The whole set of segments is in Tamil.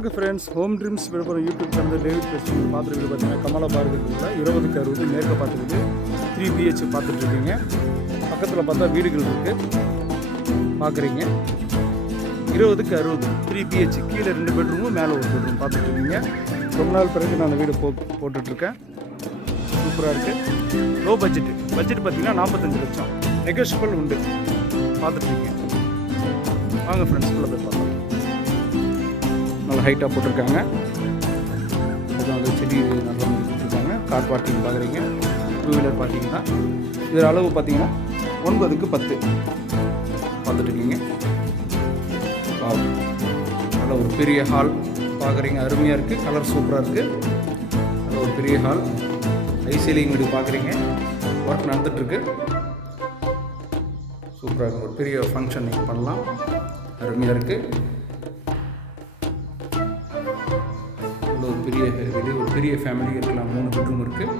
வணக்கம் friends, home dreams Villupuram YouTube channel David பேசுகிறேன். பார்த்துட்டு வீடு பார்த்தீங்கன்னா கமலா பார்க்கில் 20க்கு 60 மேற்க பார்த்துக்கிட்டு 3 BH பார்த்துட்ருக்கீங்க. பக்கத்தில் பார்த்தா வீடுகள் இருக்குது பார்க்குறீங்க. 20க்கு 60 3 BH, கீழே 2 பெட்ரூமும் மேலே ஒரு பெட்ரூம் பார்த்துட்ருக்கீங்க. ரொம்ப நாள் பிறகு நான் அந்த வீடு போட்டுட்ருக்கேன். சூப்பராக இருக்குது. லோ பட்ஜெட் பார்த்தீங்கன்னா 45 லட்சம், நெகோஷியபிள் உண்டு. பார்த்துட்ருக்கீங்க. வாங்க ஃப்ரெண்ட்ஸ், உள்ள போய் பார்க்கலாம். நல்லா ஹைட்டாக போட்டிருக்காங்க. அப்புறம் அந்த செடி நல்லா கொடுத்துருக்காங்க. கார் பார்க்கிங் பார்க்குறீங்க. 2 வீலர் பார்க்கிங் தான். இதில் அளவு பார்த்தீங்கன்னா 9க்கு 10 பார்த்துட்ருக்கீங்க. நல்ல ஒரு பெரிய ஹால் பார்க்குறீங்க. அருமையாக இருக்குது. கலர் சூப்பராக இருக்குது. நல்ல ஒரு பெரிய ஹால். ஐசீலிங் வீடு பார்க்குறீங்க. ஒர்க் நடந்துகிட்ருக்கு. சூப்பராக இருக்குது. ஒரு பெரிய ஃபங்க்ஷன் நீங்கள் பண்ணலாம். அருமையாக இருக்குது. ஒரு பெரிய வீடு, ஒரு பெரிய ஃபேமிலி இருக்கலாம். 3 பெட்ரூம் இருக்குது.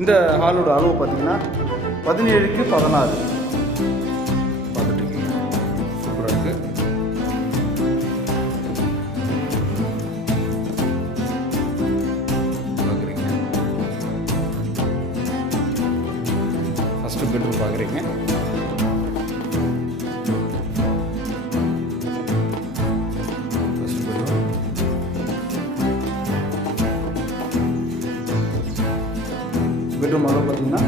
இந்த ஹாலோட அளவு பார்த்தீங்கன்னா 17க்கு 16 பார்த்துட்ருக்கீங்க. சூப்பராக இருக்குது. பார்க்குறீங்க. ஃபஸ்ட்டு பெட்ரூம் பார்க்குறீங்க. பெட்ரூம் அளவு பார்த்தீங்கன்னா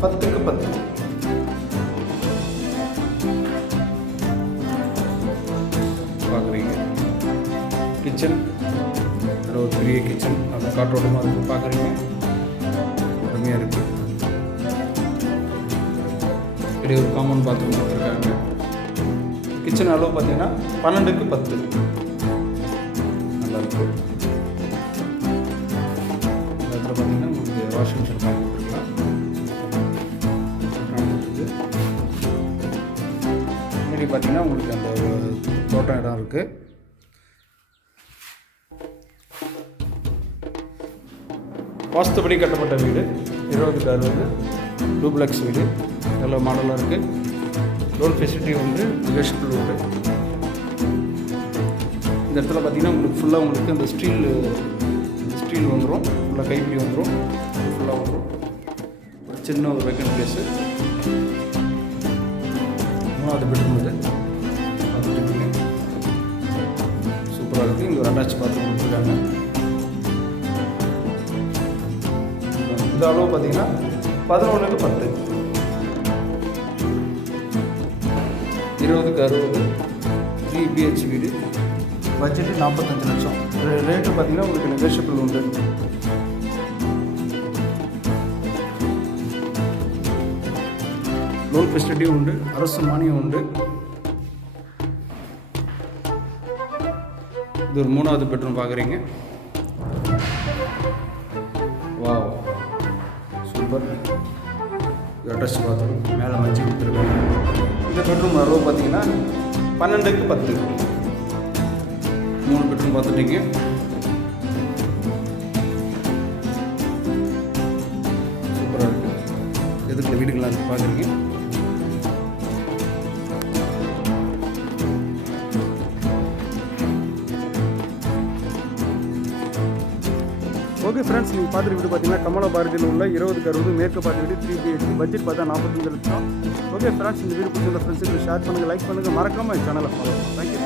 10க்கு 10 பார்க்குறீங்க. கிச்சன் ஒரு பெரிய கிச்சன், அந்த காற்றோட்டமாக இருக்குது பார்க்குறீங்க. அருமையாக இருக்குது. பெரிய ஒரு காமன் பாத்ரூம் கொடுத்துருக்காங்க. கிச்சன் அளவு பார்த்தீங்கன்னா 12க்கு 10 நல்லாயிருக்கு. பார்த்தீங்கன்னா உங்களுக்கு வாஷிங் மிஷின் வாங்கி கொடுத்துருக்கலாம். முன்னாடி பார்த்தீங்கன்னா உங்களுக்கு அந்த தோட்டம் இடம் இருக்குது. வாஸ்துபடி கட்டப்பட்ட வீடு. 20க்கு 60 டூப்ளெக்ஸ் வீடு. நல்ல மாடலாக இருக்குது. லோன் ஃபெசிலிட்டி உண்டு, நெகோஷியபிள் உண்டு. இந்த இடத்துல பார்த்தீங்கன்னா உங்களுக்கு ஃபுல்லாக உங்களுக்கு அந்த ஸ்டீல் வந்துடும். ஃபுல்லாக கைப்பிடி வந்துடும். ஃபுல்லாக வந்துடும். ஒரு சின்ன ஒரு வெக்கண்ட் பிளேஸு. 3வது பெட்ரூம் இது பார்த்துட்டு சூப்பராக இருக்குது. இங்கே ஒரு அட்டாச் பாத்ரூம் கொடுத்துருக்காங்க. இந்த அளவு பார்த்தீங்கன்னா 11க்கு 10 20க்கு 60 3 BH வீடு. பட்ஜெட்டு 45 லட்சம். ரேட்டு பார்த்தீங்கன்னா உங்களுக்கு நெகோஷியபிள் உண்டு. லோன் ஃபெசிலிட்டி உண்டு. அரசு மானியம் உண்டு. இது ஒரு 3வது பெட்ரூம் பார்க்குறீங்க. Wow, super. இது அட்டாச் பாத்ரூம். மேலே வச்சு கொடுத்துருக்காங்க. இந்த பெட்ரூம் அளவு பார்த்தீங்கன்னா 12க்கு 10 3 பெட்ரூம் பார்த்துட்டீங்க. சூப்பராக இருக்குது. எதுக்குள்ள வீடுகள்லாம் இருக்குது பார்க்குறீங்க. ஓகே ஃப்ரெண்ட்ஸ், நீங்கள் பார்த்துட்டு வீடு பார்த்தீங்கன்னா கமலா பார்க்கில் உள்ள 20க்கு 60 மேற்கு பார்த்து வீடு 3 BH. பட்ஜெட் பார்த்தா 45 லட்சம். ஓகே ஃப்ரெண்ட்ஸ், இந்த வீடு பிடிச்சிருந்த ஃப்ரெண்ட்ஸுக்கு ஷேர் பண்ணுங்கள், லைக் பண்ணுங்கள், மறக்காமல் சேனலை ஃபாலோ பண்ணுங்கள். தேங்க்யூ.